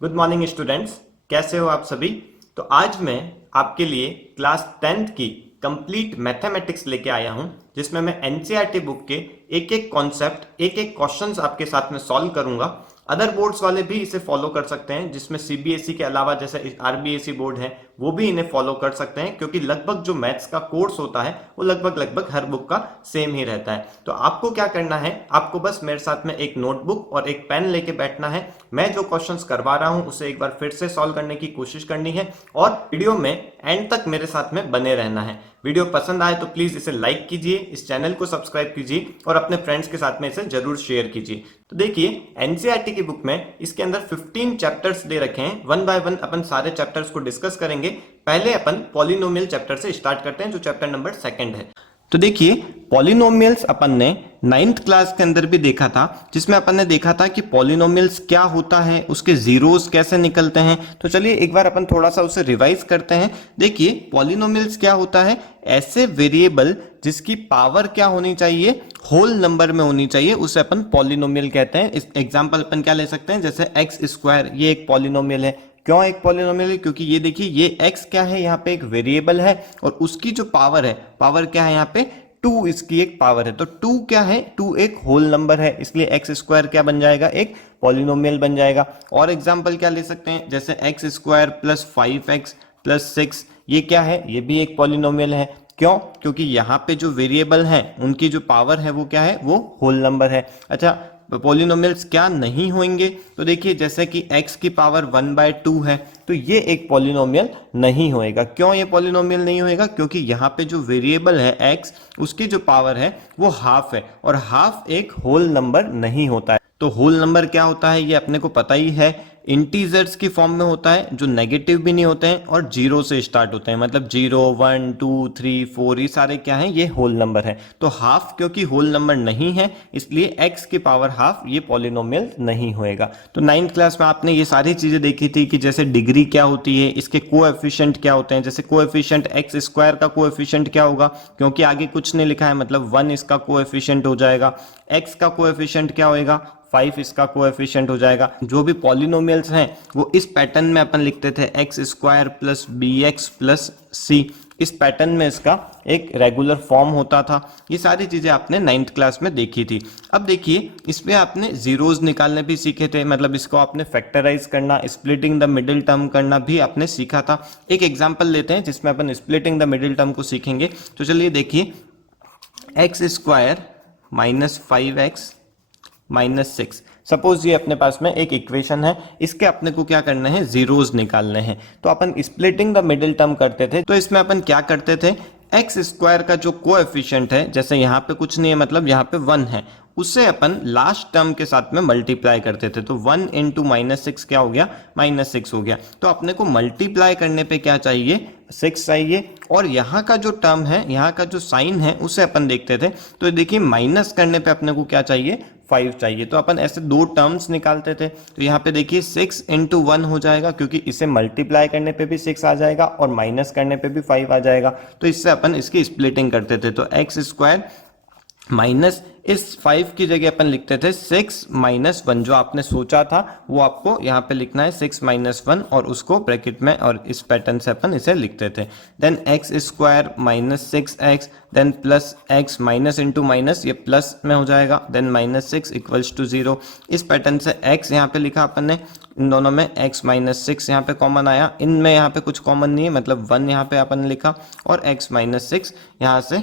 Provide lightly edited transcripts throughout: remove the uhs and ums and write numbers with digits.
Good morning students, कैसे हो आप सभी। तो आज मैं आपके लिए क्लास 10th की कंप्लीट मैथमेटिक्स लेके आया हूं, जिसमें मैं एनसीईआरटी बुक के एक एक कॉन्सेप्ट, एक एक क्वेश्चंस आपके साथ में सॉल्व करूंगा। अदर बोर्ड्स वाले भी इसे फॉलो कर सकते हैं, जिसमें सीबीएसई के अलावा जैसे आरबीएसई बोर्ड है वो भी इन्हें फॉलो कर सकते हैं, क्योंकि लगभग जो मैथ्स का कोर्स होता है वो लगभग हर बुक का सेम ही रहता है। तो आपको क्या करना है, आपको बस मेरे साथ में एक नोटबुक और एक पेन लेके बैठना है। मैं जो क्वेश्चंस करवा रहा हूं उसे एक बार फिर से सॉल्व करने की कोशिश करनी है और वीडियो में एंड तक मेरे साथ में बने रहना है। वीडियो पसंद आए तो प्लीज इसे लाइक कीजिए, इस चैनल को सब्सक्राइब कीजिए और अपने फ्रेंड्स के साथ में इसे जरूर शेयर कीजिए। तो देखिए, एनसीईआरटी की बुक में इसके अंदर 15 चैप्टर्स दे रखे हैं। वन बाय वन अपन सारे चैप्टर्स को डिस्कस करेंगे। पहले अपन पॉलिनोमियल चैप्टर से स्टार्ट करते हैं, जो चैप्टर नंबर 2 है। तो देखिए, पॉलिनोमियल्स अपन ने 9th क्लास के अंदर भी देखा था, जिसमें अपन ने देखा था कि पॉलिनोमियल्स क्या होता है, उसके जीरोस कैसे निकलते हैं। तो चलिए एक बार अपन थोड़ा सा उसे रिवाइज करते हैं। देखिए, पॉलिनोमियल्स क्या होता है, ऐसे वेरिएबल जिसकी पावर क्या होनी चाहिए, होल नंबर में होनी चाहिए, उसे अपन पॉलिनोमियल कहते हैं। इस एग्जांपल अपन क्या ले सकते हैं, जैसे एक्स स्क्वायर, ये एक पॉलिनोमियल है। क्यों एक पॉलिनोमियल है, क्योंकि ये देखिए, ये x क्या है, यहाँ पे एक वेरिएबल है और उसकी जो पावर है, पावर क्या है यहाँ पे 2, इसकी एक पावर है। तो 2 क्या है, 2 एक होल नंबर है, इसलिए एक्स स्क्वायर क्या बन जाएगा, एक पॉलिनोमियल बन जाएगा। और एग्जांपल क्या ले सकते हैं, जैसे x square plus 5x plus 6, ये क्या है, ये भी एक पॉलिनोमियल है। क्यों, क्योंकि यहाँ पे जो वेरिएबल हैं उनकी जो पावर है वो क्या है, वो होल नंबर है। अच्छा, पॉलिनोमियल्स क्या नहीं होंगे, तो देखिए जैसे कि x की पावर 1/2 है, तो ये एक पॉलिनोमियल नहीं होएगा। क्यों ये पॉलिनोमियल नहीं होएगा, क्योंकि यहाँ पे जो वेरिएबल है x, उसकी जो पावर है वो हाफ है और हाफ एक होल नंबर नहीं होता है। तो होल नंबर क्या होता है ये अपने को पता ही है, इंटीजर्स की फॉर्म में होता है, जो नेगेटिव भी नहीं होते हैं और जीरो से स्टार्ट होते हैं, मतलब 0 1 2 3 4, ये सारे क्या हैं, ये होल नंबर है। तो हाफ क्योंकि होल नंबर नहीं है, इसलिए x की पावर हाफ ये पॉलिनोमियल नहीं होएगा। तो 9th क्लास में आपने ये सारी चीजें देखी थी कि जैसे डिग्री क्या होती है, इसके कोएफिशिएंट क्या होते हैं। जैसे कोएफिशिएंट एक्स स्क्वायर का कोएफिशिएंट क्या होगा, क्योंकि आगे कुछ नहीं लिखा है, मतलब 1 इसका कोएफिशिएंट हो जाएगा। x का कोएफिशिएंट क्या होएगा, 5 इसका कोएफिशिएंट हो जाएगा। जो भी पॉलिनोमियल्स हैं वो इस पैटर्न में अपन लिखते थे, X square plus B X plus C, इस पैटर्न में इसका एक रेगुलर फॉर्म होता था। ये सारी चीजें आपने 9th क्लास में देखी थी। अब देखिए, इसमें आपने जीरोस निकालने भी सीखे थे, मतलब इसको आपने फैक्टराइज करना, स्प्लिटिंग द मिडिल टर्म करना भी आपने सीखा था। एक एग्जाम्पल लेते हैं जिसमें अपन स्प्लिटिंग द मिडिल टर्म को सीखेंगे। तो चलिए देखिए, x square minus 5x minus 6, suppose ये अपने पास में एक इक्वेशन है, इसके अपने को क्या करना है, जीरोस निकालने हैं। तो अपन स्प्लिटिंग द मिडिल टर्म करते थे, तो इसमें अपन क्या करते थे, एक्स स्क्वायर का जो कोएफिशिएंट है, जैसे यहाँ पे कुछ नहीं है, मतलब यहाँ पे 1 है, उससे अपन लास्ट टर्म के साथ में मल्टीप्लाई करते थे। तो 1 इंटू -6 क्या हो गया, -6 हो गया। तो अपने को मल्टीप्लाई करने पे क्या चाहिए, 6 चाहिए। और यहाँ का जो टर्म है, यहाँ का जो साइन है, उसे अपन देखते थे। तो देखिए, माइनस करने पे अपने को क्या चाहिए, 5 चाहिए। तो अपन ऐसे दो टर्म्स निकालते थे। तो यहाँ पे देखिए 6 इंटू 1 हो जाएगा, क्योंकि इसे मल्टीप्लाई करने पे भी 6 आ जाएगा और माइनस करने पे भी 5 आ जाएगा। तो इससे अपन इसकी स्प्लिटिंग करते थे। तो एक्स स्क्वायर माइनस, इस 5 की जगह अपन लिखते थे 6 माइनस 1, जो आपने सोचा था वो आपको यहाँ पे लिखना है 6 माइनस 1, और उसको ब्रैकेट में और इस पैटर्न से अपन इसे लिखते थे। Then x square minus 6x, then plus x, minus into minus ये प्लस में हो जाएगा, देन -6 इक्वल्स टू 0। इस पैटर्न से x यहाँ पे लिखा अपन ने, इन दोनों में x माइनस 6 यहाँ पे कॉमन आया, इनमें यहाँ पे कुछ कॉमन नहीं है, मतलब 1 यहाँ पे अपन लिखा और x माइनस 6 यहाँ से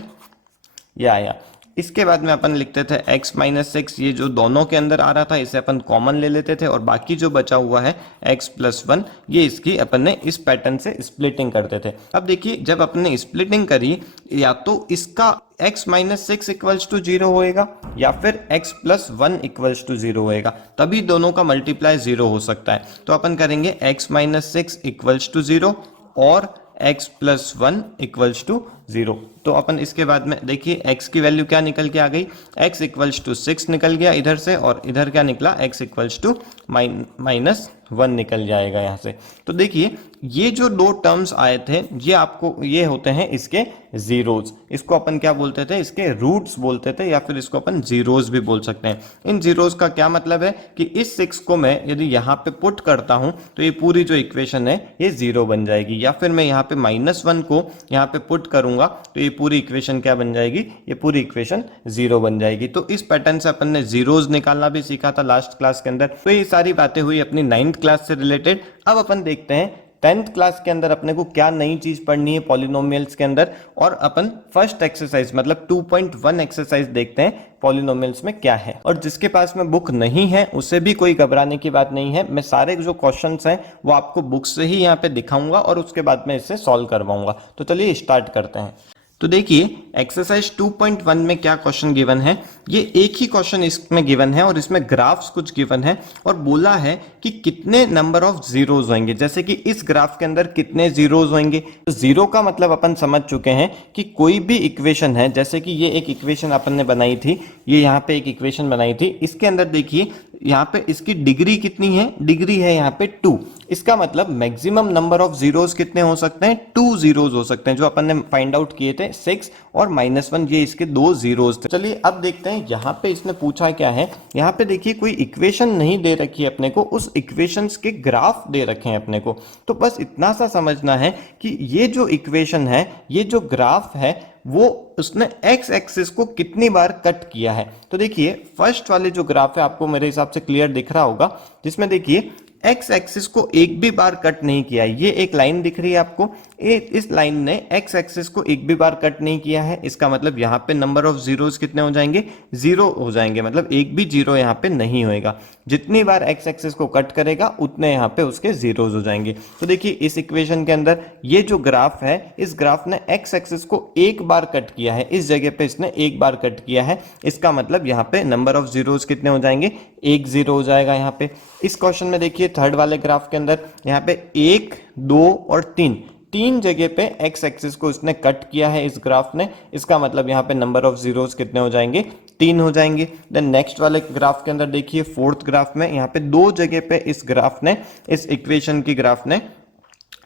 ये आया। इसके बाद में अपन लिखते थे x माइनस 6, ये जो दोनों के अंदर आ रहा था इसे अपन कॉमन ले लेते थे, और बाकी जो बचा हुआ है x प्लस 1, ये इसकी अपन ने इस पैटर्न से स्प्लिटिंग करते थे। अब देखिए, जब अपन ने स्प्लिटिंग करी, या तो इसका x माइनस 6 इक्वल्स टू 0 होएगा, या फिर x प्लस 1 इक्वल्स टू 0 होएगा, तभी दोनों का मल्टीप्लाई 0 हो सकता है। तो अपन करेंगे x माइनस 6 इक्वल्स टू 0 और x प्लस 1 इक्वल्स टू 0। तो अपन इसके बाद में देखिए, x की वैल्यू क्या निकल के आ गई, x इक्वल्स टू 6 निकल गया इधर से, और इधर क्या निकला, x इक्वल्स टू -1 1 निकल जाएगा यहाँ से। तो देखिए ये जो दो टर्म्स आए थे ये आपको ये होते हैं इसके जीरोज, इसको अपन क्या बोलते थे, इसके रूट्स बोलते थे, या फिर इसको अपन जीरोज भी बोल सकते हैं। इन जीरोज का क्या मतलब है कि इस 6 को मैं यदि यहाँ पे पुट करता हूँ तो ये पूरी जो इक्वेशन है ये जीरो बन जाएगी, या फिर मैं यहाँ पे -1 को यहाँ पे पुट करूंगा तो ये पूरी इक्वेशन क्या बन जाएगी, ये पूरी इक्वेशन जीरो बन जाएगी। तो इस पैटर्न से अपन ने जीरोज निकालना भी सीखा था लास्ट क्लास के अंदर। तो ये सारी बातें हुई अपनी 9th क्लास से रिलेटेड। अब अपन देखते हैं 10th क्लास के अंदर अपने को क्या नई चीज पढ़नी है पॉलिनोमियल्स के अंदर, और अपन फर्स्ट एक्सरसाइज मतलब 2.1 एक्सरसाइज देखते हैं पॉलिनोमियल्स में क्या है। और जिसके पास में बुक नहीं है उसे भी कोई घबराने की बात नहीं है, मैं सारे जो क्वेश्चंस हैं वो आपको बुक से ही यहाँ पे दिखाऊंगा और उसके बाद में इससे सॉल्व करवाऊंगा। तो चलिए स्टार्ट करते हैं। तो देखिए एक्सरसाइज 2.1 में क्या क्वेश्चन गिवन है, ये एक ही क्वेश्चन इसमें गिवन है और इसमें ग्राफ्स कुछ गिवन है और बोला है कि कितने नंबर ऑफ जीरोज होंगे, जैसे कि इस ग्राफ के अंदर कितने जीरोज होंगे। तो जीरो का मतलब अपन समझ चुके हैं कि कोई भी इक्वेशन है, जैसे कि ये एक इक्वेशन अपन ने बनाई थी, ये यहाँ पे एक इक्वेशन बनाई थी, इसके अंदर देखिए यहाँ पे इसकी डिग्री कितनी है, डिग्री है यहाँ पे 2। इसका मतलब मैक्सिमम नंबर ऑफ जीरोज कितने हो सकते हैं, 2 जीरोज हो सकते हैं, जो अपन ने फाइंड आउट किए थे 6 और -1, ये इसके 2 जीरोज थे। चलिए अब देखते हैं यहाँ पे इसने पूछा क्या है। यहाँ पे देखिए कोई इक्वेशन नहीं दे रखी है अपने को, उस इक्वेशंस के ग्राफ दे रखे हैं अपने को। तो बस इतना सा समझना है कि ये जो इक्वेशन है, ये जो ग्राफ है, वो उसने एक्स एक्सिस को कितनी बार कट किया है। तो देखिए फर्स्ट वाले जो ग्राफ है आपको मेरे हिसाब से क्लियर दिख रहा होगा, जिसमें देखिए एक्स एक्सिस को एक भी बार कट नहीं किया है। ये एक लाइन दिख रही है आपको, इस लाइन ने एक्स एक्सिस को एक भी बार कट नहीं किया है। इसका मतलब यहाँ पे नंबर ऑफ जीरोज कितने हो जाएंगे, 0 हो जाएंगे, मतलब एक भी जीरो यहाँ पे नहीं होएगा। जितनी बार एक्स एक्सिस को कट करेगा उतने यहाँ पे उसके जीरोज हो जाएंगे। तो देखिए इस इक्वेशन के अंदर ये जो ग्राफ है, इस ग्राफ ने एक्स एक्सिस को एक बार कट किया है, इस जगह पे इसने एक बार कट किया है। इसका मतलब यहाँ पे नंबर ऑफ जीरोज कितने हो जाएंगे, 1 0 हो जाएगा यहाँ पे। इस क्वेश्चन में देखिए थर्ड वाले ग्राफ के अंदर यहाँ पे 1 2 और 3 जगह पे एक्स एक्सिस को इसने कट किया है इस ग्राफ ने। इसका मतलब यहाँ पे नंबर ऑफ जीरोज कितने हो जाएंगे, 3 हो जाएंगे। देन नेक्स्ट वाले ग्राफ के अंदर देखिए फोर्थ ग्राफ में यहाँ पे 2 जगह पे इस ग्राफ ने, इस इक्वेशन की ग्राफ ने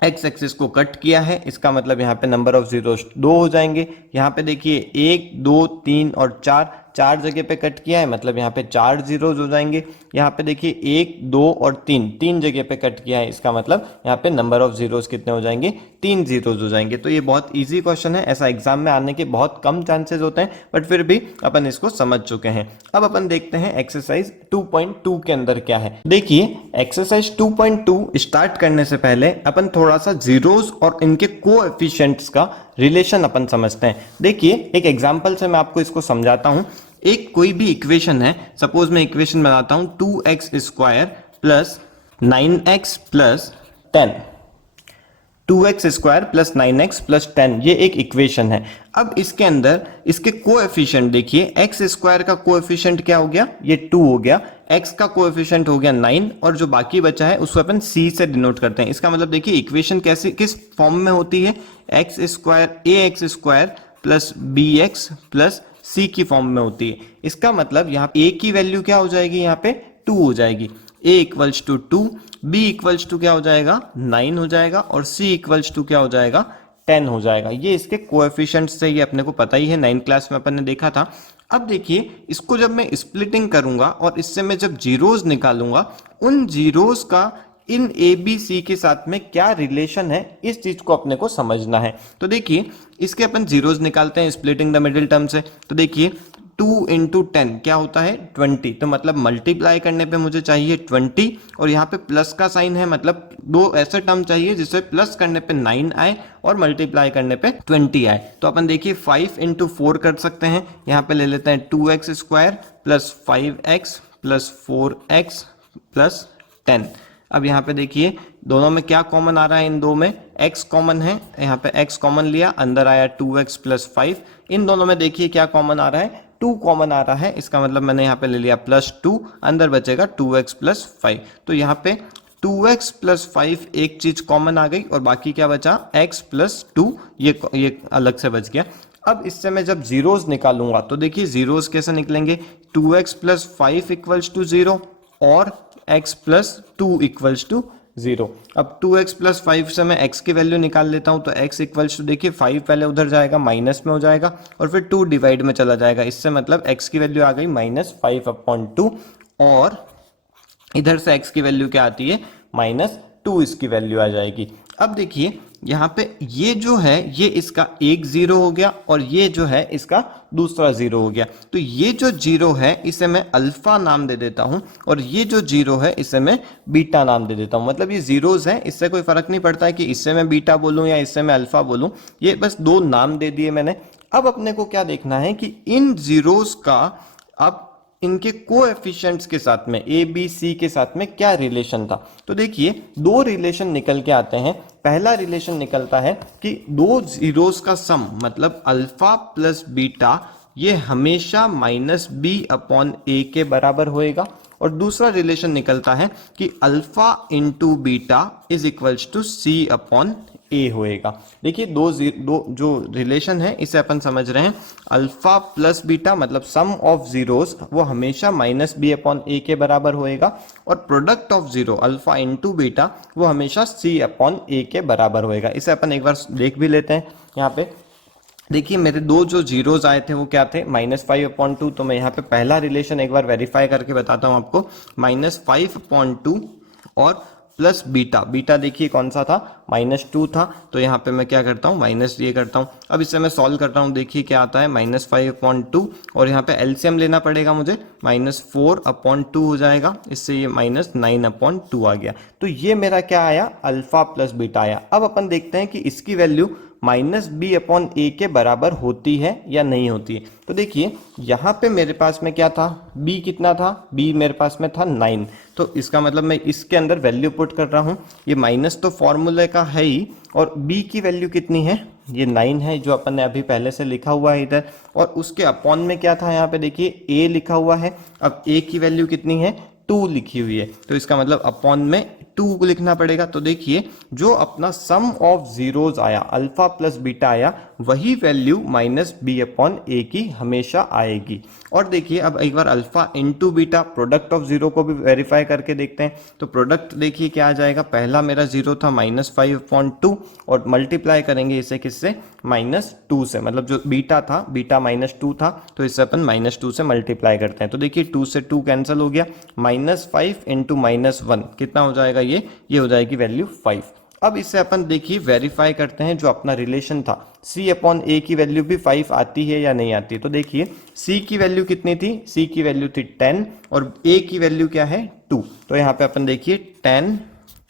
एक्स एक्सिस को कट किया है। इसका मतलब यहाँ पे नंबर ऑफ जीरोज 2 हो जाएंगे। यहाँ पे देखिए 1 2 3 और 4 जगह पे कट किया है, मतलब यहाँ पे 4 जीरोज हो जाएंगे। यहाँ पे देखिए 1 2 और 3 जगह पे कट किया है, इसका मतलब यहाँ पे नंबर ऑफ जीरोज कितने हो जाएंगे, 3 जीरोज हो जाएंगे। तो ये बहुत इजी क्वेश्चन है, ऐसा एग्जाम में आने के बहुत कम चांसेस होते हैं, बट फिर भी अपन इसको समझ चुके हैं। अब अपन देखते हैं एक्सरसाइज 2.2 के अंदर क्या है। देखिए एक्सरसाइज 2.2 स्टार्ट करने से पहले अपन थोड़ा सा जीरोज और इनके कोएफिशिएंट्स का रिलेशन अपन समझते हैं। देखिए एक एग्जांपल से मैं आपको इसको समझाता हूं। एक कोई भी इक्वेशन है, सपोज मैं इक्वेशन बनाता हूं 2x square plus 9x plus 10, 2x square plus 9x plus 10, ये एक इक्वेशन है। अब इसके अंदर इसके कोएफिशिएंट देखिए, x स्क्वायर का कोएफिशिएंट क्या हो गया, ये 2 हो गया, x का कोएफिशिएंट हो गया 9, और जो बाकी बचा है उसको अपन c से डिनोट करते हैं। इसका मतलब देखिए इक्वेशन कैसे किस फॉर्म में होती है, x square ax square plus bx plus c की फॉर्म में होती है। इसका मतलब यहाँ a की वैल्यू क्या हो जाएगी, यहाँ पे 2 हो जाएगी, a equals to 2, b equals to क्या हो जाएगा 9 हो जाएगा, और c इक्वल्स टू क्या हो जाएगा 10 हो जाएगा। ये इसके कोएफिशिएंट्स से, ये अपने को पता ही है, 9th क्लास में अपन ने देखा था। अब देखिए इसको जब मैं स्प्लिटिंग करूंगा और इससे मैं जब जीरोज निकालूंगा, उन जीरोज का इन ए बी सी के साथ में क्या रिलेशन है, इस चीज को अपने को समझना है। तो देखिए इसके अपन जीरोज निकालते हैं स्प्लिटिंग द मिडिल टर्म से। तो देखिए 2 इंटू 10 क्या होता है 20, तो मतलब मल्टीप्लाई करने पे मुझे चाहिए 20, और यहाँ पे प्लस का साइन है, मतलब दो ऐसे टर्म चाहिए जिससे प्लस करने पे 9 आए और मल्टीप्लाई करने पे 20 आए। तो अपन देखिए 5 इंटू 4 कर सकते हैं, यहाँ पे ले लेते हैं 2x square plus 5x plus 4x plus 10। अब यहाँ पे देखिए दोनों में क्या कॉमन आ रहा है, इन दो में x कॉमन है, यहाँ पे x कॉमन लिया, अंदर आया 2x प्लस 5। इन दोनों में देखिए क्या कॉमन आ रहा है, 2 कॉमन आ रहा है। इसका मतलब मैंने यहाँ पे ले लिया प्लस 2, अंदर बचेगा 2x प्लस 5। तो यहाँ पे 2x प्लस 5 एक चीज कॉमन आ गई, और बाकी क्या बचा x प्लस 2, ये अलग से बच गया। अब इससे मैं जब जीरोज निकालूंगा तो देखिए जीरोज कैसे निकलेंगे, 2x प्लस 5 इक्वल्स टू 0, और x प्लस 2 इक्वल्स टू 0। अब 2x प्लस 5 से मैं x की वैल्यू निकाल लेता हूं, तो x इक्वल्स टू देखिए 5 पहले उधर जाएगा, माइनस में हो जाएगा और फिर 2 डिवाइड में चला जाएगा। इससे मतलब x की वैल्यू आ गई -5/2 और इधर से x की वैल्यू क्या आती है -2 इसकी वैल्यू आ जाएगी। अब देखिए यहाँ पे ये जो है ये इसका एक 0 हो गया और ये जो है इसका दूसरा 0 हो गया। तो ये जो 0 है इसे मैं अल्फा नाम दे देता हूं और ये जो 0 है इसे मैं बीटा नाम दे देता हूं। मतलब ये जीरोस हैं, इससे कोई फर्क नहीं पड़ता है कि इससे मैं बीटा बोलूं या इससे मैं अल्फा बोलूं, ये बस दो नाम दे दिए मैंने। अब अपने को क्या देखना है कि इन जीरोस का अब इनके कोएफिशिएंट्स के साथ में ए बी सी के साथ में क्या रिलेशन था। तो देखिए दो रिलेशन निकल के आते हैं। पहला रिलेशन निकलता है कि दो जीरोस का सम मतलब अल्फा प्लस बीटा ये हमेशा -b/a के बराबर होएगा। और दूसरा रिलेशन निकलता है कि alpha into beta is equals to c/a होएगा। देखिए दो जो रिलेशन है इसे अपन समझ रहे हैं। अल्फा प्लस बीटा मतलब सम ऑफ जीरोस वो हमेशा -b/a के बराबर होएगा और product of zero alpha into beta वो हमेशा c/a के बराबर होएगा। इसे अपन एक बार देख भी लेते हैं। यहाँ पे देखिए मेरे दो जो जीरोस आए थे वो क्या थे -5/2। तो मैं यहाँ पे पहला रिलेशन एक बार वेरीफाई करके बताता हूँ आपको। -5/2 और प्लस बीटा, बीटा देखिए कौन सा था -2 था। तो यहाँ पे मैं क्या करता हूँ माइनस ये करता हूँ। अब इसे मैं सॉल्व करता हूँ, देखिए क्या आता है -5/2 और यहाँ पे एलसीएम लेना पड़ेगा मुझे, -4/2 हो जाएगा। इससे ये -9/2 आ गया। तो ये मेरा क्या आया अल्फा प्लस बीटा आया। अब अपन देखते हैं कि इसकी वैल्यू -b/a के बराबर होती है या नहीं होती है। तो देखिए यहाँ पे मेरे पास में क्या था b कितना था, b मेरे पास में था 9। तो इसका मतलब मैं इसके अंदर वैल्यू पुट कर रहा हूँ। ये माइनस तो फॉर्मूले का है ही और b की वैल्यू कितनी है ये 9 है जो अपन ने अभी पहले से लिखा हुआ है इधर। और उसके अपॉन में क्या था यहाँ पे देखिए a लिखा हुआ है। अब a की वैल्यू कितनी है 2 लिखी हुई है। तो इसका मतलब अपॉन में 2 लिखना पड़ेगा। तो देखिए जो अपना सम ऑफ जीरोस आया अल्फा प्लस बीटा आया वही वैल्यू -b/a की हमेशा आएगी। और देखिए अब एक बार alpha into beta product of zero को भी वेरीफाई करके देखते हैं। तो प्रोडक्ट देखिए क्या आ जाएगा, पहला मेरा जीरो था -5/2 और मल्टीप्लाई करेंगे इसे किससे -2 से। मतलब जो बीटा था बीटा -2 था तो इससे अपन -2 से मल्टीप्लाई करते हैं। तो देखिए 2 से 2 कैंसिल हो गया, -5 इंटू -1 कितना हो जाएगा ये हो जाएगी वैल्यू 5। अब इससे अपन देखिए वेरीफाई करते हैं जो अपना रिलेशन था c/a की वैल्यू भी 5 आती है या नहीं आती। तो देखिए c की वैल्यू कितनी थी, c की वैल्यू थी 10 और a की वैल्यू क्या है 2। तो यहाँ पे अपन देखिए 10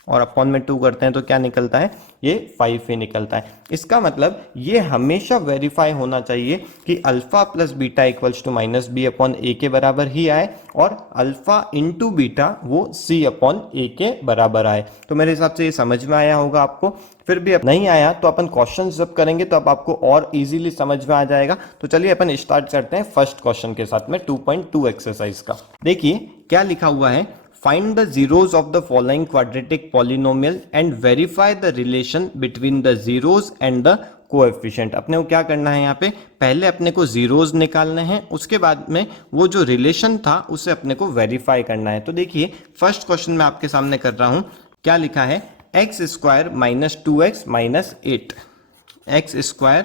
और अपॉन में 2 करते हैं तो क्या निकलता है ये 5 ही निकलता है। इसका मतलब ये हमेशा वेरीफाई होना चाहिए कि alpha plus beta equals to -b/a के बराबर ही आए और अल्फा इंटू बीटा वो c/a के बराबर आए। तो मेरे हिसाब से ये समझ में आया होगा आपको। फिर भी अब नहीं आया तो अपन क्वेश्चन जब करेंगे तो अब आपको और इजीली समझ में आ जाएगा। तो चलिए अपन स्टार्ट करते हैं फर्स्ट क्वेश्चन के साथ में 2.2 एक्सरसाइज का। देखिए क्या लिखा हुआ है, find the zeros of the following quadratic polynomial and verify the relation between the zeros and the coefficient. अपने को क्या करना है यहाँ पे, पहले अपने को जीरोस निकालने हैं, उसके बाद में वो जो रिलेशन था उसे अपने को वेरीफाई करना है। तो देखिए फर्स्ट क्वेश्चन मैं आपके सामने कर रहा हूँ। क्या लिखा है, x² - 2x - 8, x²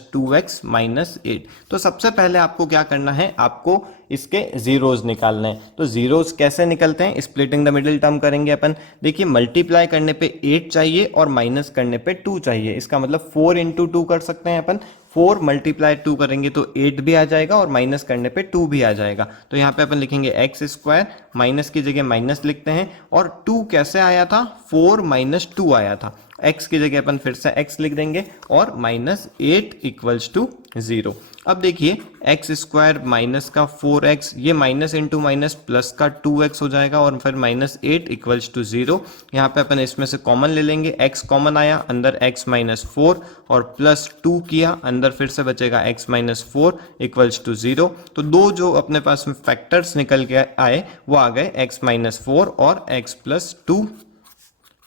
- 2x - 8। तो सबसे पहले आपको क्या करना है, आपको इसके जीरोस निकालने हैं। तो जीरोस कैसे निकलते हैं, स्प्लिटिंग द मिडिल टर्म करेंगे अपन। देखिए मल्टीप्लाई करने पे 8 चाहिए और माइनस करने पे 2 चाहिए। इसका मतलब 4 इंटू 2 कर सकते हैं अपन। 4 × 2 करेंगे तो 8 भी आ जाएगा और माइनस करने पे 2 भी आ जाएगा। तो यहाँ पे अपन लिखेंगे x², माइनस की जगह माइनस लिखते हैं और 2 कैसे आया था, 4 - 2 आया था। x की जगह अपन फिर से x लिख देंगे और -8 = 0। अब देखिए x² माइनस का 4x, ये माइनस इंटू माइनस प्लस का 2x हो जाएगा और फिर -8 = 0। यहाँ पे अपन इसमें से कॉमन ले लेंगे, x कॉमन आया, अंदर x - 4 और प्लस 2 किया, अंदर फिर से बचेगा x - 4 = 0। तो दो जो अपने पास में फैक्टर्स निकल के आए वो आ गए x - 4 और x + 2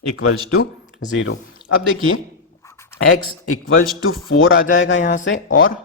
= 0। अब देखिए x = 4 आ जाएगा यहाँ से और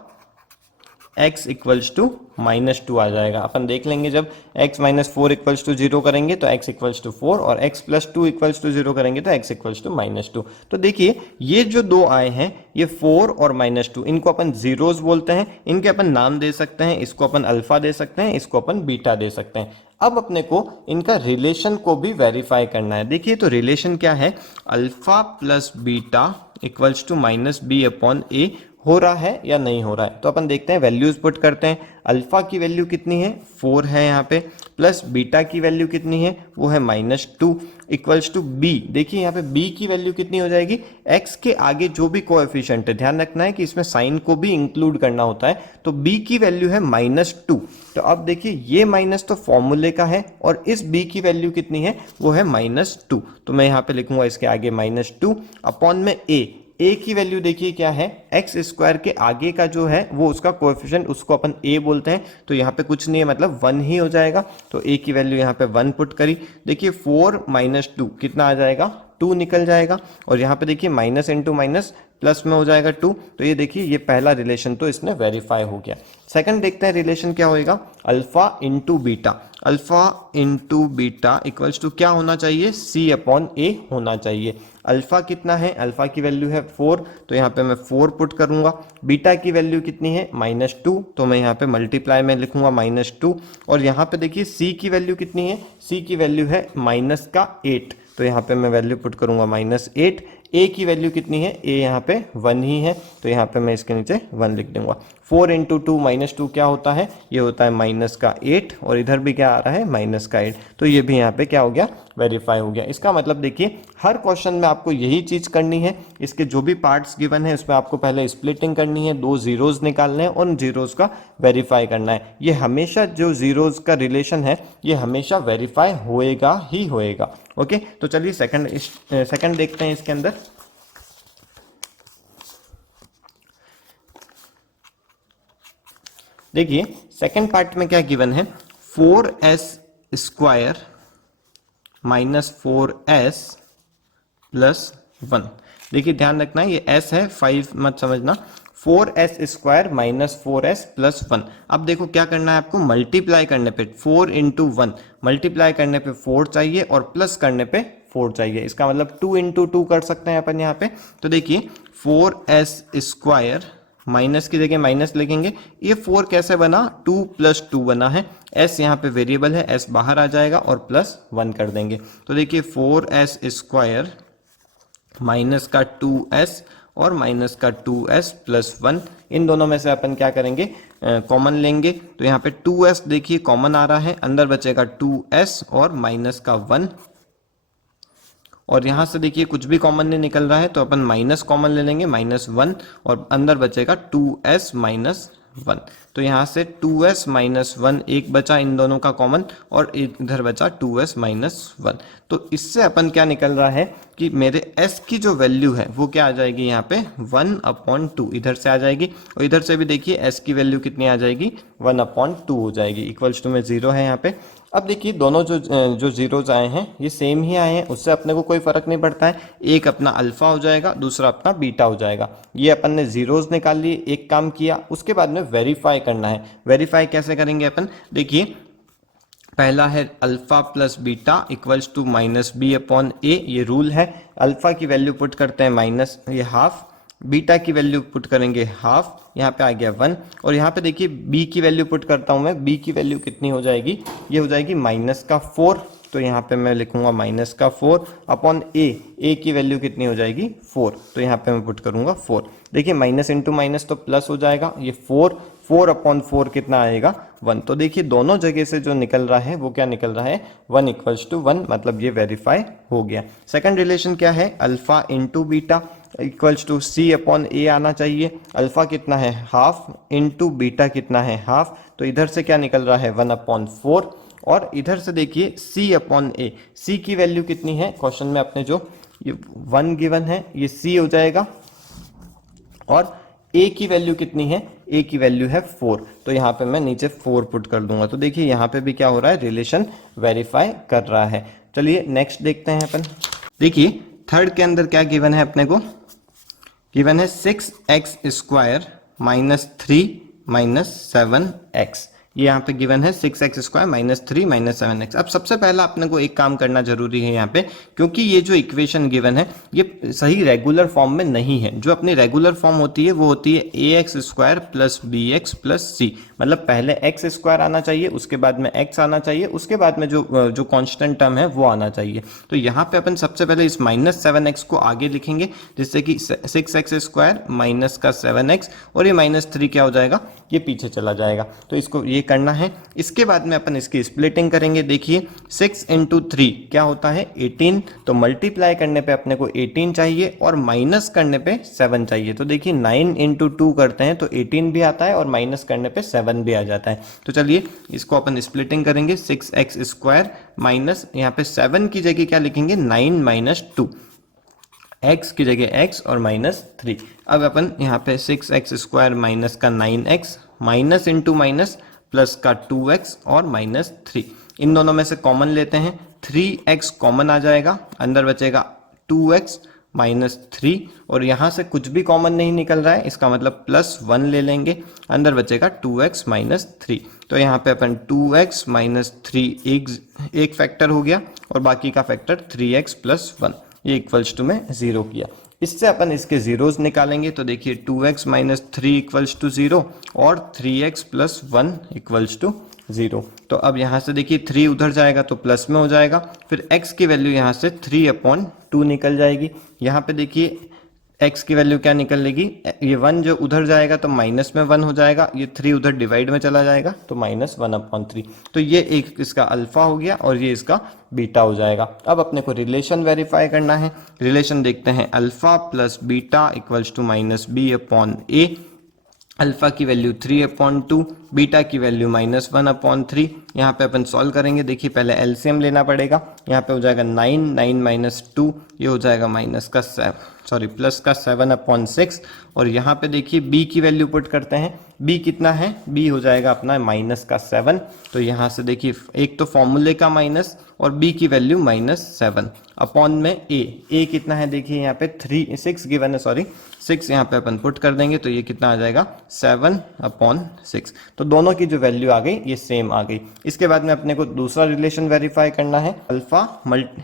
x इक्वल्स टू -2 आ जाएगा। अपन देख लेंगे जब x माइनस 4 इक्वल्स टू 0 करेंगे तो x इक्वल्स टू 4 और x प्लस 2 इक्वल्स टू 0 करेंगे तो x इक्वल्स टू -2। तो देखिए ये जो दो आए हैं ये 4 और -2, इनको अपन जीरोस बोलते हैं। इनके अपन नाम दे सकते हैं, इसको अपन अल्फा दे सकते हैं, इसको अपन बीटा दे सकते हैं। अब अपने को इनका रिलेशन को भी वेरीफाई करना है। देखिए तो रिलेशन क्या है, alpha plus beta equals to -b/a हो रहा है या नहीं हो रहा है। तो अपन देखते हैं, वैल्यूज पुट करते हैं। अल्फा की वैल्यू कितनी है, 4 है यहाँ पे, प्लस बीटा की वैल्यू कितनी है, वो है -2 इक्वल्स टू b। देखिए यहाँ पे b की वैल्यू कितनी हो जाएगी, x के आगे जो भी कोएफिशिएंट है, ध्यान रखना है कि इसमें साइन को भी इंक्लूड करना होता है, तो b की वैल्यू है -2। तो अब देखिए ये माइनस तो फॉर्मूले का है और इस b की वैल्यू कितनी है, वो है -2। तो मैं यहाँ पे लिखूंगा इसके आगे -2 अपॉन में a की वैल्यू देखिए क्या है, एक्स स्क्वायर के आगे का जो है वो उसका कोएफिशिएंट, उसको अपन a बोलते हैं। तो यहाँ पे कुछ नहीं है, मतलब 1 ही हो जाएगा। तो a की वैल्यू यहाँ पे 1 पुट करी। देखिए 4 - 2 कितना आ जाएगा, 2 निकल जाएगा। और यहाँ पे देखिए माइनस इंटू माइनस प्लस में हो जाएगा 2। तो ये देखिए ये पहला रिलेशन तो इसने वेरीफाई हो गया। सेकंड देखते हैं रिलेशन क्या होएगा, alpha into beta. Alpha into beta equals to क्या होना चाहिए, c/a होना चाहिए। अल्फा कितना है, अल्फा की वैल्यू है 4, तो यहाँ पे मैं 4 पुट करूंगा। बीटा की वैल्यू कितनी है, -2, तो मैं यहाँ पे मल्टीप्लाई में लिखूंगा -2। और यहाँ पे देखिए c की वैल्यू कितनी है, c की वैल्यू है -8, तो यहाँ पे मैं वैल्यू पुट करूंगा -8। a की वैल्यू कितनी है, a यहाँ पे 1 ही है, तो यहाँ पे मैं इसके नीचे 1 लिख दूंगा। 4 इंटू 2 -2 क्या होता है, ये होता है -8, और इधर भी क्या आ रहा है, -8। तो ये भी यहाँ पे क्या हो गया, वेरीफाई हो गया। इसका मतलब देखिए हर क्वेश्चन में आपको यही चीज़ करनी है, इसके जो भी पार्ट्स गिवन है उसमें आपको पहले स्प्लिटिंग करनी है, 2 जीरोज निकालने हैं और उन जीरोज का वेरीफाई करना है। ये हमेशा जो जीरोज का रिलेशन है ये हमेशा वेरीफाई होएगा ही होएगा। ओके, तो चलिए सेकंड देखते हैं इसके अंदर। देखिए सेकंड पार्ट में क्या गिवन है, 4s² -4s + 1। देखिए ध्यान रखना है ये s है, 5 मत समझना। 4s² -4s + 1। अब देखो क्या करना है आपको, मल्टीप्लाई करने पे 4 × 1, मल्टीप्लाई करने पे 4 चाहिए और प्लस करने पे 4 चाहिए। इसका मतलब 2 × 2 कर सकते हैं अपन यहाँ पे। तो देखिए 4s² माइनस की जगह माइनस लिखेंगे। ये 4 कैसे बना, 2 + 2 बना है। s यहाँ पे वेरिएबल है, s बाहर आ जाएगा और +1 कर देंगे। तो देखिए 4s² माइनस का 2s और माइनस का 2s + 1, इन दोनों में से अपन क्या करेंगे, कॉमन लेंगे। तो यहाँ पे 2s देखिए कॉमन आ रहा है, अंदर बचेगा 2s और माइनस का 1। और यहाँ से देखिए कुछ भी कॉमन नहीं निकल रहा है, तो अपन माइनस कॉमन ले लेंगे, -1, और अंदर बचेगा 2s - 1। तो यहाँ से 2s - 1 एक बचा इन दोनों का कॉमन, और इधर बचा 2s - 1। तो इससे अपन क्या निकल रहा है कि मेरे s की जो वैल्यू है वो क्या आ जाएगी, यहाँ पे 1/2 इधर से आ जाएगी, और इधर से भी देखिए s की वैल्यू कितनी आ जाएगी, 1/2 हो जाएगी। इक्वल्स टू में 0 है यहाँ पे। अब देखिए दोनों जो जीरोज आए हैं ये सेम ही आए हैं, उससे अपने को कोई फर्क नहीं पड़ता है। एक अपना अल्फा हो जाएगा, दूसरा अपना बीटा हो जाएगा। ये अपन ने जीरोज निकाल लिए, एक काम किया। उसके बाद में वेरीफाई करना है। वेरीफाई कैसे करेंगे अपन, देखिए पहला है alpha plus beta equals to -b/a, ये रूल है। अल्फा की वैल्यू पुट करते हैं ½ बीटा की वैल्यू पुट करेंगे ½ यहाँ पे आ गया 1। और यहाँ पे देखिए b की वैल्यू पुट करता हूँ मैं, b की वैल्यू कितनी हो जाएगी, ये हो जाएगी -4। तो यहाँ पे मैं लिखूंगा -4 अपॉन a की वैल्यू कितनी हो जाएगी 4, तो यहाँ पे मैं पुट करूंगा 4। देखिए माइनस इंटू माइनस तो प्लस हो जाएगा, ये 4/4 कितना आएगा 1। तो देखिए दोनों जगह से जो निकल रहा है वो क्या निकल रहा है, 1 = 1, मतलब ये वेरीफाई हो गया। सेकंड रिलेशन क्या है, alpha into beta equals to c/a आना चाहिए। अल्फा कितना है ½ इंटू बीटा कितना है ½ तो इधर से क्या निकल रहा है 1/4, और इधर से देखिए c/a, c की वैल्यू कितनी है, क्वेश्चन में अपने जो ये 1 गिवन है ये c हो जाएगा, और a की वैल्यू कितनी है, a की वैल्यू है 4, तो यहाँ पे मैं नीचे 4 पुट कर दूंगा। तो देखिए यहाँ पे भी क्या हो रहा है, रिलेशन वेरीफाई कर रहा है। चलिए नेक्स्ट देखते हैं अपन। देखिए थर्ड के अंदर क्या गिवन है अपने को, गिवन है 6x² - 3 -7x। ये यहाँ पे गिवन है 6x स्क्वायर -3 -7x। अब सबसे पहला अपने को एक काम करना जरूरी है यहाँ पे, क्योंकि ये जो इक्वेशन गिवन है ये सही रेगुलर फॉर्म में नहीं है। जो अपनी रेगुलर फॉर्म होती है वो होती है ax square plus bx plus c, मतलब पहले x स्क्वायर आना चाहिए, उसके बाद में x आना चाहिए, उसके बाद में जो कांस्टेंट टर्म है वो आना चाहिए। तो यहाँ पे अपन सबसे पहले इस -7x को आगे लिखेंगे, जिससे कि 6x स्क्वायर माइनस का 7x और ये -3 क्या हो जाएगा, ये पीछे चला जाएगा। तो इसको ये करना है। इसके बाद में अपन इसकी स्प्लिटिंग करेंगे। देखिए 6 × 3 क्या होता है 18, तो मल्टीप्लाई करने पे अपने को 18 चाहिए और माइनस करने पे 7 चाहिए। तो देखिए 9 × 2 करते हैं तो 18 भी आता है और माइनस करने पे 7 भी आ जाता है। तो चलिए इसको अपन स्प्लिटिंग करेंगे। 6x स्क्वायर माइनस यहाँ पे 7 की जगह क्या लिखेंगे 9 - 2, x की जगह x और -3। अब अपन यहाँ पे 6x स्क्वायर माइनस का 9x minus into minus plus का 2x और -3, इन दोनों में से कॉमन लेते हैं। 3x कॉमन आ जाएगा, अंदर बचेगा 2x -3 और यहाँ से कुछ भी कॉमन नहीं निकल रहा है, इसका मतलब +1 ले लेंगे, अंदर बचेगा 2x -3। तो यहाँ पे अपन 2x -3 एक फैक्टर हो गया और बाकी का फैक्टर 3x + 1, ये इक्वल्स टू में 0 किया। इससे अपन इसके जीरोस निकालेंगे। तो देखिए 2x - 3 इक्वल्स टू 0 और 3x + 1 इक्वल्स टू 0। तो अब यहाँ से देखिए 3 उधर जाएगा तो प्लस में हो जाएगा, फिर x की वैल्यू यहाँ से 3/2 निकल जाएगी। यहाँ पे देखिए x की वैल्यू क्या निकलेगी, ये 1 जो उधर जाएगा तो माइनस में 1 हो जाएगा, ये 3 उधर डिवाइड में चला जाएगा तो -1/3। तो ये एक इसका अल्फा हो गया और ये इसका बीटा हो जाएगा। अब अपने को रिलेशन वेरीफाई करना है। रिलेशन देखते हैं, alpha plus beta equals to -b/a। Alpha की वैल्यू 3/2, बीटा की वैल्यू -1/3। यहाँ पे अपन सॉल्व करेंगे। देखिए पहले एलसीएम लेना पड़ेगा। यहाँ पे हो जाएगा 9 - 2, ये हो जाएगा प्लस का 7/6 और यहाँ पे देखिए b की वैल्यू पुट करते हैं। b कितना है, b हो जाएगा अपना -7। तो यहाँ से देखिए एक तो फॉर्मूले का माइनस और b की वैल्यू -7 अपॉन में a कितना है, देखिए यहाँ पे 6 गिवन है, 6 यहाँ पे अपन पुट कर देंगे तो ये कितना आ जाएगा 7/6। तो दोनों की जो वैल्यू आ गई ये सेम आ गई। इसके बाद में अपने को दूसरा रिलेशन वेरीफाई करना है अल्फा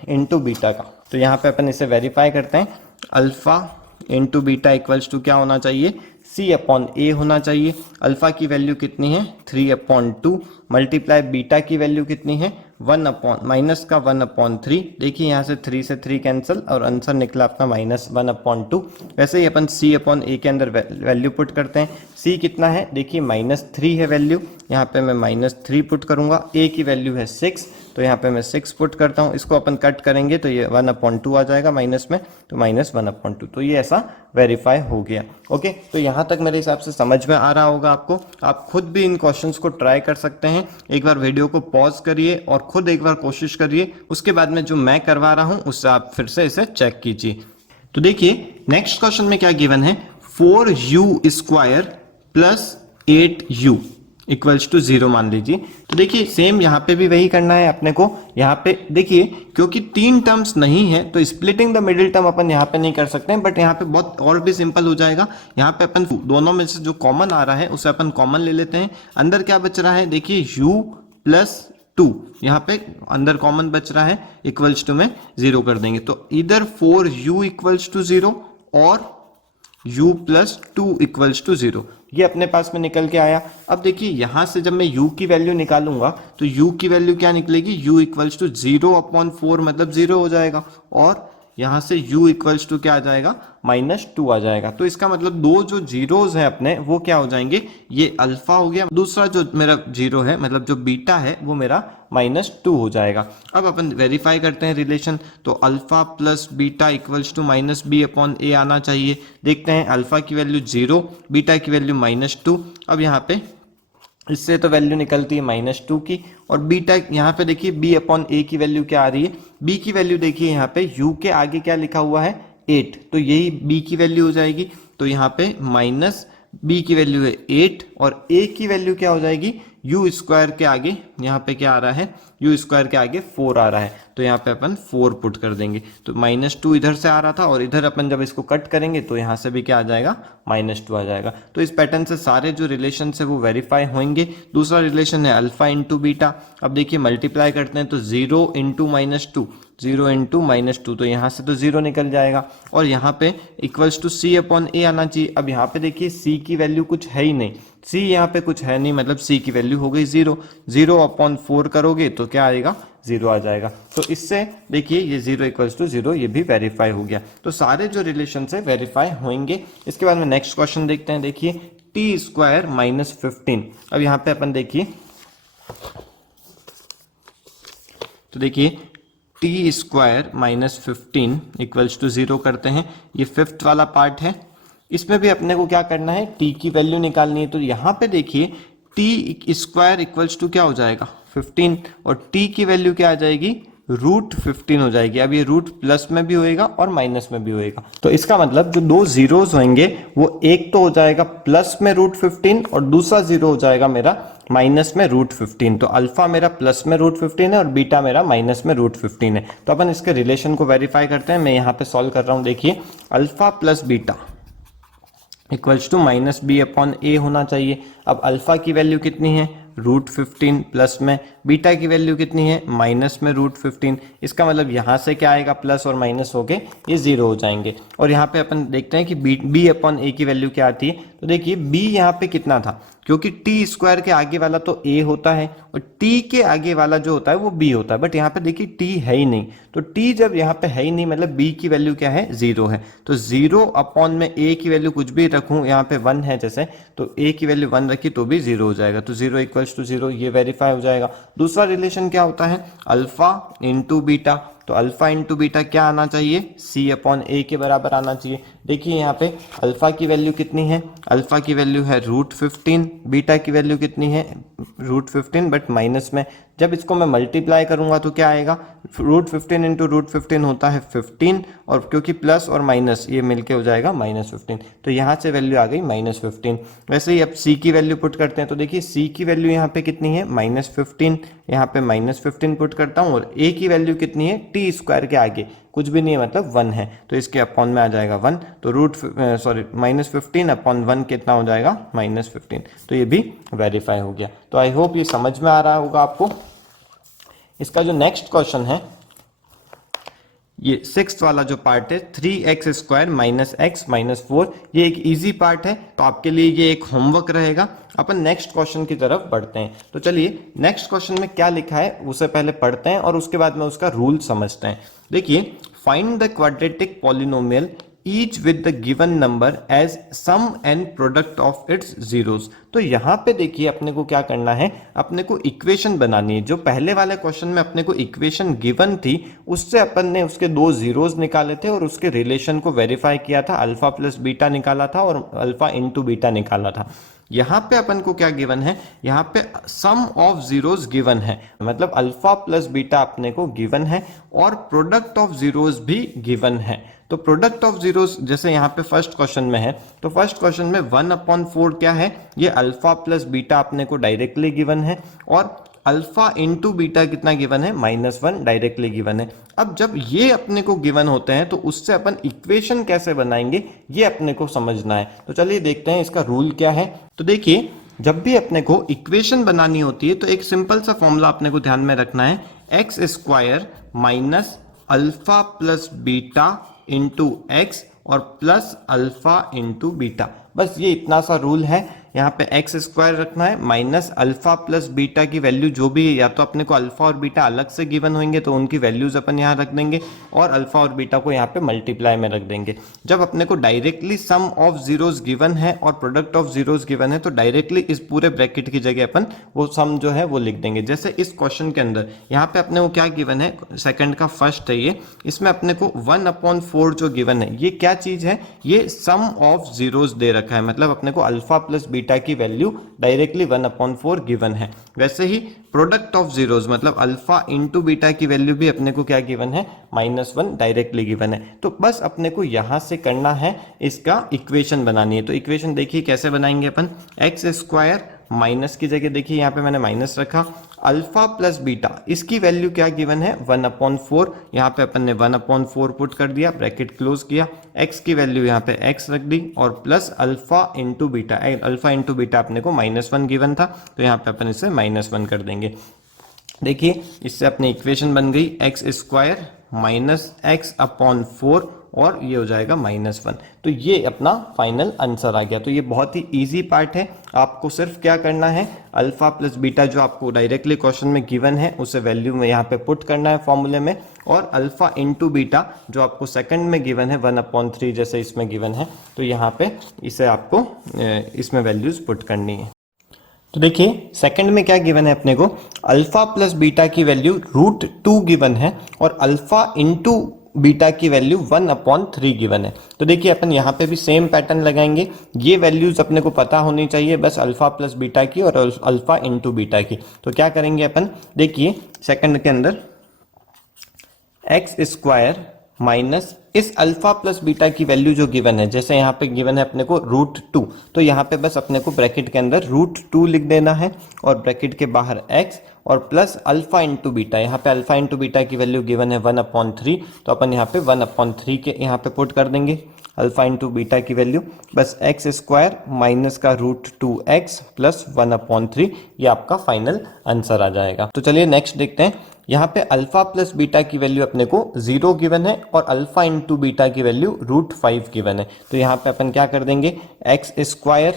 इंटू बीटा का। तो यहाँ पे अपन इसे वेरीफाई करते हैं। Alpha into beta equals to क्या होना चाहिए, c/a होना चाहिए। अल्फा की वैल्यू कितनी है 3/2 मल्टीप्लाई बीटा की वैल्यू कितनी है -1/3। देखिए यहाँ से 3 से 3 कैंसिल और आंसर निकला अपना -1/2। वैसे ही अपन c/a के अंदर वैल्यू पुट करते हैं। c कितना है, देखिए -3 है वैल्यू, यहाँ पे मैं -3 पुट करूंगा। a की वैल्यू है 6 तो यहाँ पे मैं 6 पुट करता हूँ। इसको अपन कट करेंगे तो ये 1/2 आ जाएगा माइनस में, तो -1/2। तो ये ऐसा वेरीफाई हो गया। ओके, तो यहाँ तक मेरे हिसाब से समझ में आ रहा होगा आपको। आप खुद भी इन क्वेश्चंस को ट्राई कर सकते हैं। एक बार वीडियो को पॉज करिए और खुद एक बार कोशिश करिए, उसके बाद में जो मैं करवा रहा हूँ उससे आप फिर से इसे चेक कीजिए। तो देखिए नेक्स्ट क्वेश्चन में क्या गिवन है, 4u square plus 8u equals to 0 मान लीजिए। तो देखिए सेम यहाँ पे भी वही करना है अपने को। यहाँ पे देखिए क्योंकि 3 टर्म्स नहीं है तो स्प्लिटिंग द मिडिल टर्म अपन यहाँ पे नहीं कर सकते हैं, बट यहाँ पे बहुत और भी सिंपल हो जाएगा। यहाँ पे अपन दोनों में से जो कॉमन आ रहा है उसे अपन कॉमन ले लेते हैं। अंदर क्या बच रहा है, देखिए u + 2 यहाँ पे अंदर कॉमन बच रहा है, इक्वल्स टू में 0 कर देंगे। तो इधर 4u इक्वल्स टू 0 और u + 2 इक्वल्स टू 0, ये अपने पास में निकल के आया। अब देखिए यहां से जब मैं u की वैल्यू निकालूंगा तो u की वैल्यू क्या निकलेगी, u इक्वल्स टू 0/4 मतलब 0 हो जाएगा और यहां से u इक्वल्स टू क्या आ जाएगा -2 आ जाएगा। तो इसका मतलब दो जो जीरोज हैं अपने वो क्या हो जाएंगे, ये अल्फा हो गया, दूसरा जो मेरा जीरो है मतलब जो बीटा है वो मेरा -2 हो जाएगा। अब अपन वेरीफाई करते हैं रिलेशन। तो alpha plus beta equals to -b/a आना चाहिए। देखते हैं अल्फा की वैल्यू 0, बीटा की वैल्यू -2। अब यहाँ पे इससे तो वैल्यू निकलती है -2 की और बीटा यहाँ पे देखिए b/a की वैल्यू क्या आ रही है, b की वैल्यू देखिए यहाँ पे u के आगे क्या लिखा हुआ है 8, तो यही b की वैल्यू हो जाएगी। तो यहाँ पे -b की वैल्यू है 8 और a की वैल्यू क्या हो जाएगी, u स्क्वायर के आगे यहाँ पे क्या आ रहा है यू स्क्वायर के आगे 4 आ रहा है, तो यहाँ पे अपन 4 पुट कर देंगे। तो -2 इधर से आ रहा था और इधर अपन जब इसको कट करेंगे तो यहाँ से भी क्या आ जाएगा, -2 आ जाएगा। तो इस पैटर्न से सारे जो रिलेशन है वो वेरीफाई होंगे। दूसरा रिलेशन है अल्फा इंटू बीटा। अब देखिए मल्टीप्लाई करते हैं तो 0 इंटू -2, 0 इंटू -2, तो यहाँ से तो 0 निकल जाएगा और यहाँ पे equals to C upon A आना चाहिए। अब यहाँ पे देखिए C की वैल्यू कुछ है ही नहीं, C यहाँ पे कुछ है नहीं, मतलब C की वैल्यू हो गई 0। 0 अपॉन 4 करोगे तो क्या आएगा, 0 आ जाएगा। तो इससे देखिए ये 0 इक्वल्स टू 0 ये भी वेरीफाई हो गया। तो सारे जो रिलेशन है वेरीफाई होंगे। इसके बाद में नेक्स्ट क्वेश्चन देखते हैं। देखिए टी स्क्वायर -15। अब यहाँ पे अपन देखिए, तो देखिए टी स्क्वायर -15 इक्वल्स टू 0 करते हैं। ये फिफ्थ वाला पार्ट है। इसमें भी अपने को क्या करना है, टी की वैल्यू निकालनी है। तो यहाँ पे देखिए टी स्क्वायर इक्वल्स टू क्या हो जाएगा, 15, और टी की वैल्यू क्या आ जाएगी, √15 हो जाएगी। अब ये रूट प्लस में भी होएगा और माइनस में भी होएगा। तो इसका मतलब जो दो जीरोस होंगे वो एक तो हो जाएगा प्लस में √15 और दूसरा जीरो हो जाएगा मेरा माइनस में √15। तो अल्फा मेरा प्लस में √15 है और बीटा मेरा माइनस में √15 है। तो अपन इसके रिलेशन को वेरीफाई करते हैं। मैं यहाँ पे सॉल्व कर रहा हूँ। देखिए alpha plus beta equals to -b upon a होना चाहिए। अब अल्फा की वैल्यू कितनी है, √15 प्लस में, बीटा की वैल्यू कितनी है, माइनस में √15। इसका मतलब यहाँ से क्या आएगा, प्लस और माइनस होके ये 0 हो जाएंगे। और यहाँ पे अपन देखते हैं कि b अपॉन a की वैल्यू क्या आती है। तो देखिए b यहाँ पे कितना था, क्योंकि टी स्क्वायर के आगे वाला तो a होता है और t के आगे वाला जो होता है वो b होता है। बट यहाँ पे देखिए t है ही नहीं, तो t जब यहाँ पे है ही नहीं मतलब b की वैल्यू क्या है, 0 है। तो 0 अपॉन में a की वैल्यू कुछ भी रखूँ, यहाँ पे 1 है जैसे, तो a की वैल्यू 1 रखी तो भी 0 हो जाएगा। तो 0 इक्वल्स टू 0 ये वेरीफाई हो जाएगा। दूसरा रिलेशन क्या होता है, अल्फा इंटू बीटा। तो अल्फा इंटू बीटा क्या आना चाहिए, c अपॉन a के बराबर आना चाहिए। देखिए यहाँ पे अल्फा की वैल्यू कितनी है, अल्फा की वैल्यू है √15, बीटा की वैल्यू कितनी है, √15 बट माइनस में। जब इसको मैं मल्टीप्लाई करूंगा तो क्या आएगा, √15 इंटू √15 होता है 15, और क्योंकि प्लस और माइनस ये मिलके हो जाएगा -15। तो यहाँ से वैल्यू आ गई -15। वैसे ही अब c की वैल्यू पुट करते हैं। तो देखिए c की वैल्यू यहाँ पे कितनी है, -15, यहाँ पे -15 पुट करता हूँ, और a की वैल्यू कितनी है, टी स्क्वायर के आगे कुछ भी नहीं है मतलब 1 है, तो इसके अपॉन में आ जाएगा 1। तो -15 अपॉन 1 कितना हो जाएगा, -15। तो ये भी वेरीफाई हो गया। तो आई होप ये समझ में आ रहा होगा आपको। इसका जो नेक्स्ट क्वेश्चन है, ये 6th वाला जो पार्ट है, 3x स्क्वायर -x -4, ये एक इजी पार्ट है, तो आपके लिए ये एक होमवर्क रहेगा। अपन नेक्स्ट क्वेश्चन की तरफ बढ़ते हैं। तो चलिए नेक्स्ट क्वेश्चन में क्या लिखा है उसे पहले पढ़ते हैं और उसके बाद में उसका रूल समझते हैं। देखिए, find the quadratic polynomial each with the given number as sum and product of its zeros. तो यहाँ पे देखिए अपने को क्या करना है, अपने को इक्वेशन बनानी है। जो पहले वाले क्वेश्चन में अपने को इक्वेशन गिवन थी, उससे अपन ने उसके दो जीरोस निकाले थे और उसके रिलेशन को वेरीफाई किया था, अल्फा प्लस बीटा निकाला था और अल्फा इंटू बीटा निकाला था। यहाँ पे अपन को क्या गिवन है, यहाँ पे सम ऑफ जीरोस गिवन है, मतलब अल्फा प्लस बीटा अपने को गिवन है और प्रोडक्ट ऑफ जीरोस भी गिवन है। तो प्रोडक्ट ऑफ जीरोस जैसे यहाँ पे फर्स्ट क्वेश्चन में है, तो फर्स्ट क्वेश्चन में 1/4 क्या है, ये अल्फा प्लस बीटा अपने को डायरेक्टली गिवन है, और अल्फा इंटू बीटा कितना गिवन है, -1 डायरेक्टली गिवन है। अब जब ये अपने को गिवन होते हैं तो उससे अपन इक्वेशन कैसे बनाएंगे ये अपने को समझना है। तो चलिए देखते हैं इसका रूल क्या है। तो देखिए, जब भी अपने को इक्वेशन बनानी होती है तो एक सिंपल सा फॉर्मूला अपने को ध्यान में रखना है, x square minus alpha plus beta into x और प्लस अल्फा इंटू बीटा। बस ये इतना सा रूल है। यहाँ पे एक्स स्क्वायर रखना है माइनस अल्फा प्लस बीटा की वैल्यू जो भी है, या तो अपने को अल्फा और बीटा अलग से गिवन होंगे तो उनकी वैल्यूज अपन यहाँ रख देंगे, और अल्फा और बीटा को यहाँ पे मल्टीप्लाई में रख देंगे। जब अपने को directly sum of zeros given है और प्रोडक्ट ऑफ जीरोस गिवन है तो डायरेक्टली इस पूरे ब्रैकेट की जगह अपन वो सम जो है वो लिख देंगे। जैसे इस क्वेश्चन के अंदर यहाँ पे अपने को क्या गिवन है, सेकंड का फर्स्ट है ये, इसमें अपने को 1/4 जो गिवन है, ये क्या चीज है, ये सम ऑफ जीरोस दे रखा है, मतलब अपने को अल्फा प्लस बीटा की वैल्यू डायरेक्टली 1/4 गिवन है। वैसे ही प्रोडक्ट ऑफ जीरोस मतलब अल्फा इंटू बीटा की वैल्यू भी अपने को क्या गिवन है, -1 डायरेक्टली गिवन है। तो बस अपने को यहां से करना है, इसका इक्वेशन बनानी है। तो इक्वेशन देखिए कैसे बनाएंगे अपन, एक्स स्क्वायर माइनस की जगह देखिए यहाँ पे मैंने माइनस रखा, अल्फा प्लस बीटा इसकी वैल्यू क्या गिवन है 1/4, यहाँ पे अपन ने 1/4 पुट कर दिया, ब्रैकेट क्लोज किया, x की वैल्यू यहाँ पे x रख दी और plus alpha into beta, alpha into beta अपने को -1 गिवन था तो यहाँ पे अपन इसे -1 कर देंगे। देखिए इससे अपनी इक्वेशन बन गई x² -x/4 और ये हो जाएगा -1। तो ये अपना फाइनल आंसर आ गया। तो ये बहुत ही इजी पार्ट है, आपको सिर्फ क्या करना है, अल्फा प्लस बीटा जो आपको डायरेक्टली क्वेश्चन में गिवन है उसे वैल्यू में यहाँ पे पुट करना है फॉर्मूले में, और अल्फा इंटू बीटा जो आपको सेकंड में गिवन है 1/3 जैसे इसमें गिवन है, तो यहाँ पे इसे आपको इसमें वैल्यूज पुट करनी है। तो देखिए सेकंड में क्या गिवन है अपने को, अल्फा प्लस बीटा की वैल्यू √2 गिवन है और अल्फा इंटू बीटा की वैल्यू 1/3 गिवन है। तो देखिए अपन यहाँ पे भी सेम पैटर्न लगाएंगे, ये वैल्यूज अपने को पता होनी चाहिए बस अल्फा प्लस बीटा की और अल्फा इंटू बीटा की। तो क्या करेंगे अपन, देखिए सेकंड के अंदर x² माइनस इस अल्फा प्लस बीटा की वैल्यू जो गिवन है, जैसे यहाँ पे गिवन है अपने को √2, तो यहाँ पे बस अपने को ब्रैकेट के अंदर √2 लिख देना है और ब्रैकेट के बाहर x और प्लस अल्फा इंटू बीटा, यहाँ पे अल्फा इंटू बीटा की वैल्यू गिवन है 1/3, तो अपन यहाँ पे 1/3 के यहाँ पे पुट कर देंगे अल्फा इंटू बीटा की वैल्यू, बस x² माइनस का √2x प्लस 1/3, ये आपका फाइनल आंसर आ जाएगा। तो चलिए नेक्स्ट देखते हैं, यहाँ पे अल्फा प्लस बीटा की वैल्यू अपने को 0 गिवन है और अल्फा इंटू बीटा की वैल्यू √5 गिवन है। तो यहाँ पे अपन क्या कर देंगे, x²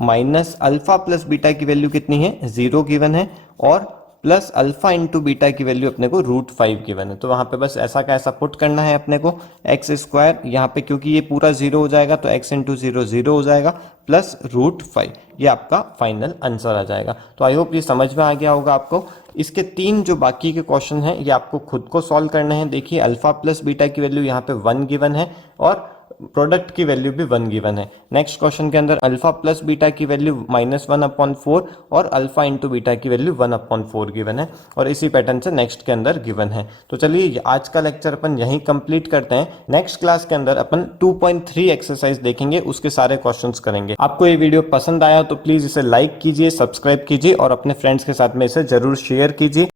minus alpha plus beta की वैल्यू कितनी है 0 गिवन है और प्लस अल्फा इंटू बीटा की वैल्यू अपने को √5 गिवन है। तो वहां पे बस ऐसा का ऐसा पुट करना है अपने को, x² यहाँ पे क्योंकि ये पूरा 0 हो जाएगा तो x इंटू 0 0 हो जाएगा प्लस √5, ये आपका फाइनल आंसर आ जाएगा। तो आई होप ये समझ में आ गया होगा आपको। इसके 3 जो बाकी के क्वेश्चन हैं ये आपको खुद को सॉल्व करने हैं। देखिए अल्फा प्लस बीटा की वैल्यू यहाँ पे 1 गिवन है और प्रोडक्ट की वैल्यू भी 1 गिवन है। नेक्स्ट क्वेश्चन के अंदर अल्फा प्लस बीटा की वैल्यू -1/4 और अल्फा इंटू बीटा की वैल्यू 1/4 गिवन है और इसी पैटर्न से नेक्स्ट के अंदर गिवन है। तो चलिए आज का लेक्चर अपन यहीं कंप्लीट करते हैं। नेक्स्ट क्लास के अंदर अपन 2.3 एक्सरसाइज देखेंगे, उसके सारे क्वेश्चंस करेंगे। आपको ये वीडियो पसंद आया तो प्लीज इसे लाइक कीजिए, सब्सक्राइब कीजिए और अपने फ्रेंड्स के साथ में इसे जरूर शेयर कीजिए।